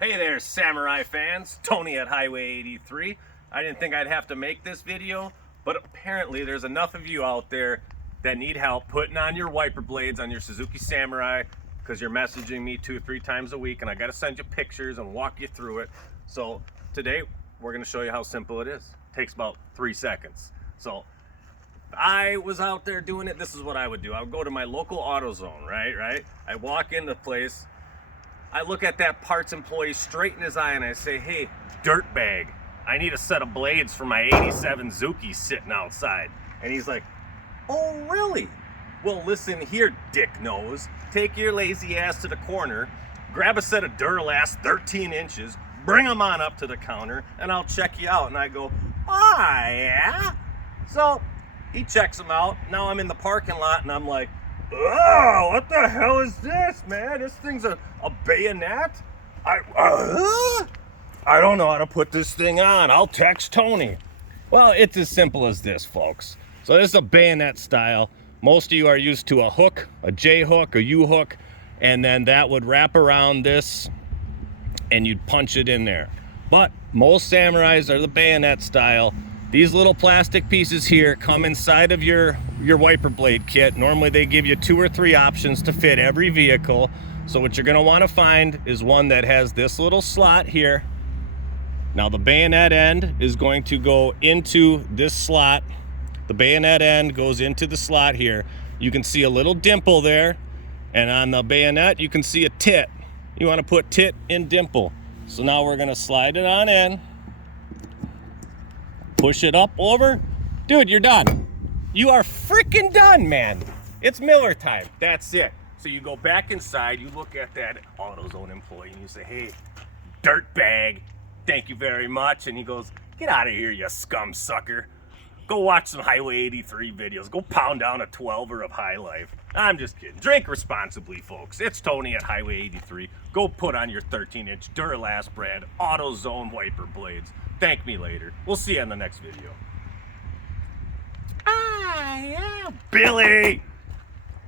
Hey there, Samurai fans. Tony at Highway 83. I didn't think I'd have to make this video, but apparently there's enough of you out there that need help putting on your wiper blades on your Suzuki Samurai because you're messaging me 2 or 3 times a week and I got to send you pictures and walk you through it. So today we're going to show you how simple it is. It takes about 3 seconds. So if I was out there doing it, this is what I would do. I would go to my local AutoZone, right? I walk into the place, I look at that parts employee straight in his eye and I say, hey, dirtbag, I need a set of blades for my 87 Suzuki sitting outside. And he's like, oh, really? Well, listen here, dick nose. Take your lazy ass to the corner, grab a set of Duralast 13 inches, bring them on up to the counter, and I'll check you out. And I go, ah, yeah? So he checks them out. Now I'm in the parking lot and I'm like, oh, what the hell is this, man? This thing's a bayonet? I don't know how to put this thing on. I'll text Tony. Well, it's as simple as this, folks. So this is a bayonet style. Most of you are used to a hook, a J hook, a U hook, and then that would wrap around this and you'd punch it in there. But most Samurais are the bayonet style. These little plastic pieces here come inside of your wiper blade kit. Normally they give you 2 or 3 options to fit every vehicle. So what you're gonna wanna find is one that has this little slot here. Now the bayonet end is going to go into this slot. The bayonet end goes into the slot here. You can see a little dimple there. And on the bayonet, you can see a tit. You wanna put tit in dimple. So now we're gonna slide it on in. Push it up over. Dude, you're done. You are freaking done, man. It's Miller time. That's it. So you go back inside, you look at that AutoZone employee and you say, hey, dirtbag, thank you very much. And he goes, get out of here, you scum sucker. Go watch some Highway 83 videos. Go pound down a 12er of High Life. I'm just kidding. Drink responsibly, folks. It's Tony at Highway 83. Go put on your 13-inch Duralast brand AutoZone wiper blades. Thank me later. We'll see you in the next video. Ah, yeah, Billy!